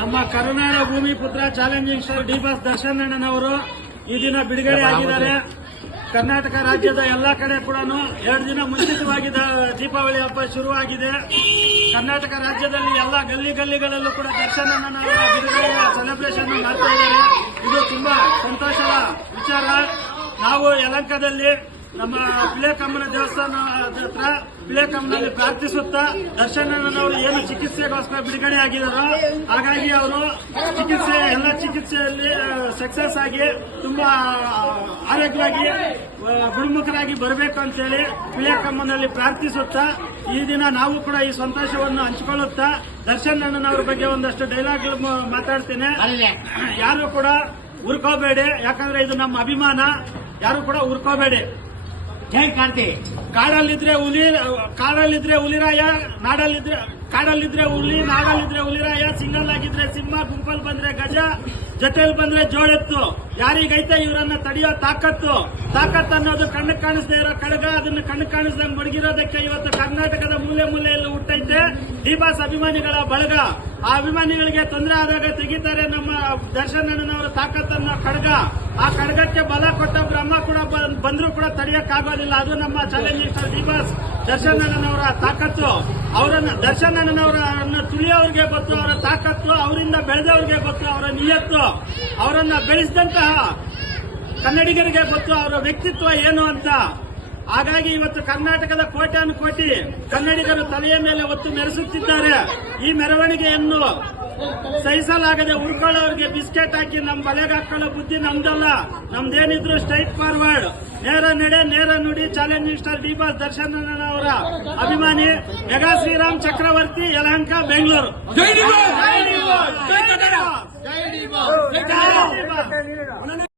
ನಮ್ಮ ಕರುನಾಡ ಭೂಮಿ ಪುತ್ರ challenging star D boss Darshan ಅಣ್ಣನವರು ಈ ದಿನ ಬಿಡುಗಡೆ ಆಗಿದ್ದಾರೆ. ಕರ್ನಾಟಕ ರಾಜ್ಯದ ಎಲ್ಲಾ ಕಡೆ ಕೂಡ ಎರಡು ದಿನ ಮುಂಚಿತವಾಗಿ ದೀಪಾವಳಿ ಹಬ್ಬ ಶುರುವಾಗಿದೆ. ಕರ್ನಾಟಕ ರಾಜ್ಯದಲ್ಲಿ ಎಲ್ಲ ಗಲ್ಲಿ ಗಲ್ಲಿಗಳಲ್ಲೂ ಕೂಡ ದರ್ಶನ್ ಬಿಡುಗಡೆಯ ಸೆಲೆಬ್ರೇಷನ್ ಮಾಡ್ತಾ ಇದ್ದಾರೆ. ಇದು ತುಂಬಾ ಸಂತೋಷದ ವಿಚಾರ. ನಾವು ಯಲಂಕದಲ್ಲಿ ನಮ್ಮ ಪಿಳೆಕಮ್ಮನ ದೇವಸ್ಥಾನ ಹತ್ರ ಪಿಳೆಕಮ್ಮನಲ್ಲಿ ಪ್ರಾರ್ಥಿಸುತ್ತಾ ದರ್ಶನವರು ಏನು ಚಿಕಿತ್ಸೆಗೋಸ್ಕರ ಬಿಡುಗಡೆ ಆಗಿದಾರೋ ಹಾಗಾಗಿ ಅವರು ಚಿಕಿತ್ಸೆ ಎಲ್ಲ ಚಿಕಿತ್ಸೆಯಲ್ಲಿ ಸಕ್ಸಸ್ ಆಗಿ ತುಂಬಾ ಆರೋಗ್ಯವಾಗಿ ಗುಣಮುಖರಾಗಿ ಬರಬೇಕು ಅಂತೇಳಿ ಪಿಳೆಕಮ್ಮನಲ್ಲಿ ಪ್ರಾರ್ಥಿಸುತ್ತಾ ಈ ದಿನ ನಾವು ಕೂಡ ಈ ಸಂತೋಷವನ್ನು ಹಂಚಿಕೊಳ್ಳುತ್ತಾ ದರ್ಶನ್ ಅಣ್ಣನವರ ಬಗ್ಗೆ ಒಂದಷ್ಟು ಡೈಲಾಗ್ ಮಾತಾಡ್ತೇನೆ. ಯಾರು ಕೂಡ ಉರ್ಕೋಬೇಡಿ ಯಾಕಂದ್ರೆ ಇದು ನಮ್ಮ ಅಭಿಮಾನ. ಯಾರು ಕೂಡ ಉರ್ಕೋಬೇಡಿ ಜೈ ಕಾಂತಿ ಕಾಡಲ್ಲಿದ್ರೆ ಹುಲಿ, ಕಾಡಲ್ಲಿದ್ರೆ ಹುಲಿರಾಯ, ನಾಡಲ್ಲಿದ್ರೆ, ಕಾಡಲ್ಲಿದ್ರೆ ಹುಲಿ, ನಾಡಲ್ಲಿದ್ರೆ ಹುಲಿರಾಯ, ಸಿಂಗಲ್ ಆಗಿದ್ರೆ ಸಿಂಹ ಗುಂಪಲ್ ಬಂದ್ರೆ ಗಜ ಜೊತೆಲ್ ಬಂದ್ರೆ ಜೋಡೆತ್ತು ಯಾರಿಗೈತೆ ಇವರನ್ನ ತಡೆಯೋ ತಾಕತ್ತು? ತಾಕತ್ತು ಅನ್ನೋದು ಕಣ್ಣು ಕಾಣಿಸದೇ ಇರೋ ಕಡಗ ಅದನ್ನ ಕಣ್ಣು ಕಾಣಿಸ್ದಂಗ್ ಮಡಗಿರೋದಕ್ಕೆ ಇವತ್ತು ಕರ್ನಾಟಕದ ಮೂಲೆ ಮೂಲೆಯಲ್ಲಿ ಹುಟ್ಟೈತೆ. ಡಿಬಾಸ್ ಅಭಿಮಾನಿಗಳ ಬಳಗ. ಆ ಅಭಿಮಾನಿಗಳಿಗೆ ತೊಂದರೆ ಆದಾಗ ತೆಗಿತಾರೆ ನಮ್ಮ ದರ್ಶನ್ ಅಣ್ಣನವರ ತಾಕತ್ತನ್ನ ಕಡಗ. ಆ ಖಡ್ಗಕ್ಕೆ ಬಲ ಕೊಟ್ಟ ಬ್ರಹ್ಮ ಕೂಡ ಬಂದ್ರೂ ಕೂಡ ತಡೆಯಕ್ಕಾಗೋದಿಲ್ಲ. ಅದು ನಮ್ಮ ಚಾಲೆಂಜ್ ಡಿಬಾಸ್ ದರ್ಶನ್ ತಾಕತ್ತು, ಅವರನ್ನ ದರ್ಶನ್ ತುಳಿಯೋರಿಗೆ ಗೊತ್ತು ಅವರ ತಾಕತ್ತು ಅವರಿಂದ ಬೆಳೆದವರಿಗೆ ಗೊತ್ತು ಅವರ ನಿಯತ್ತು, ಅವರನ್ನ ಬೆಳೆಸಿದಂತಹ ಕನ್ನಡಿಗರಿಗೆ ಗೊತ್ತು ಅವರ ವ್ಯಕ್ತಿತ್ವ ಏನು ಅಂತ. ಹಾಗಾಗಿ ಇವತ್ತು ಕರ್ನಾಟಕದ ಕೋಟ್ಯಾನು ಕೋಟಿ ಕನ್ನಡಿಗರು ತಲೆಯ ಮೇಲೆ ಒತ್ತು ಮೆರೆಸುತ್ತಿದ್ದಾರೆ. ಈ ಮೆರವಣಿಗೆಯನ್ನು ಸಹಿಸಲಾಗದೆ ಉಳ್ಕೊಳ್ಳೋರಿಗೆ ಬಿಸ್ಕೆಟ್ ಹಾಕಿ ನಮ್ಮ ಬಲೆಗೆ ಹಾಕೊಳ್ಳೋ ಬುದ್ಧಿ ನಮ್ದಲ್ಲ. ನಮ್ದೇನಿದ್ರು ಸ್ಟ್ರೈಟ್ ಫಾರ್ವರ್ಡ್. ನೇರ ನಡೆ ನೇರ ನುಡಿ challenging star D boss Darshan ಅವರ ಅಭಿಮಾನಿ ಮೆಗಾ ಶ್ರೀರಾಮ್ ಚಕ್ರವರ್ತಿ ಯಲಹಂಕ ಬೆಂಗಳೂರು. ಜೈ ಡಿ ಬಾಸ್!